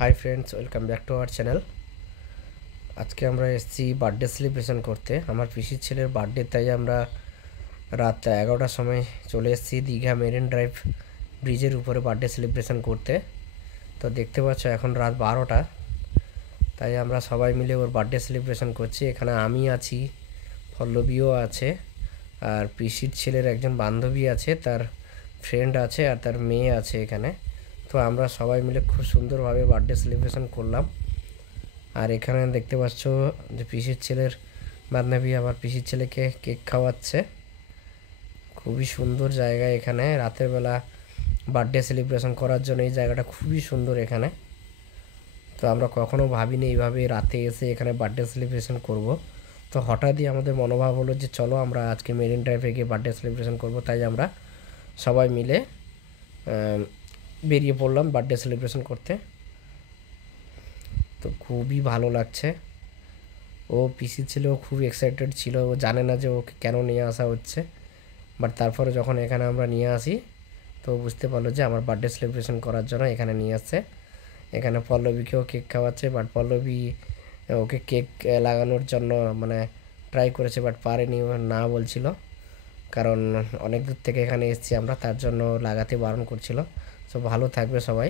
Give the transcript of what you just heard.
Hi friends, welcome back to our channel. আজকে আমরা এসেছি বার্থডে সেলিব্রেশন করতে। আমার পিসির ছেলের বার্থডে, তাই আমরা রাত 11টার সময় চলে এসেছি দীঘা মেরিন ড্রাইভ ব্রিজের উপরে বার্থডে সেলিব্রেশন করতে। তো দেখতে পাচ্ছ এখন রাত 12টা, তাই আমরা সবাই মিলে ওর বার্থডে সেলিব্রেশন করছি। এখানে আমি আছি, পল্লবীও আছে, আর পিসির ছেলের একজন বান্ধবী আছে, তার ফ্রেন্ড আছে, আর তার মেয়ে আছে এখানে। তো আমরা সবাই মিলে খুব সুন্দরভাবে বার্থডে সেলিব্রেশন করলাম। আর এখানে দেখতে পাচ্ছ যে পিসির ছেলের বান্ধবী আবার পিসির ছেলেকে কেক খাওয়াচ্ছে। খুবই সুন্দর জায়গা এখানে রাতের বেলা বার্থডে সেলিব্রেশন করার জন্য। এই জায়গাটা খুবই সুন্দর এখানে। তো আমরা কখনো ভাবিনি এইভাবে রাতে এসে এখানে বার্থডে সেলিব্রেশন করব। তো হঠাৎই আমাদের মনোভাব হলো যে চলো আমরা আজকে মেরিন ড্রাইভে গিয়ে বার্থডে সেলিব্রেশন করব। তাই আমরা সবাই মিলে বেরিয়ে পড়লাম বার্থডে সেলিব্রেশন করতে। তো খুবই ভালো লাগছে। ও পিসির ছেলেও খুব এক্সাইটেড ছিল, ও জানে না যে ওকে কেন নিয়ে আসা হচ্ছে। বাট তারপরে যখন এখানে আমরা নিয়ে আসি তো বুঝতে পারলো যে আমার বার্থডে সেলিব্রেশন করার জন্য এখানে নিয়ে আসছে। এখানে পল্লবীকেও কেক খাওয়াচ্ছে, বাট পল্লবী ওকে কেক লাগানোর জন্য ট্রাই করেছে, বাট পারেনি, ও না বলছিল। কারণ অনেক দূর থেকে এখানে এসেছি আমরা, তার জন্য লাগাতে বারণ করছিল। সো ভালো থাকবে সবাই।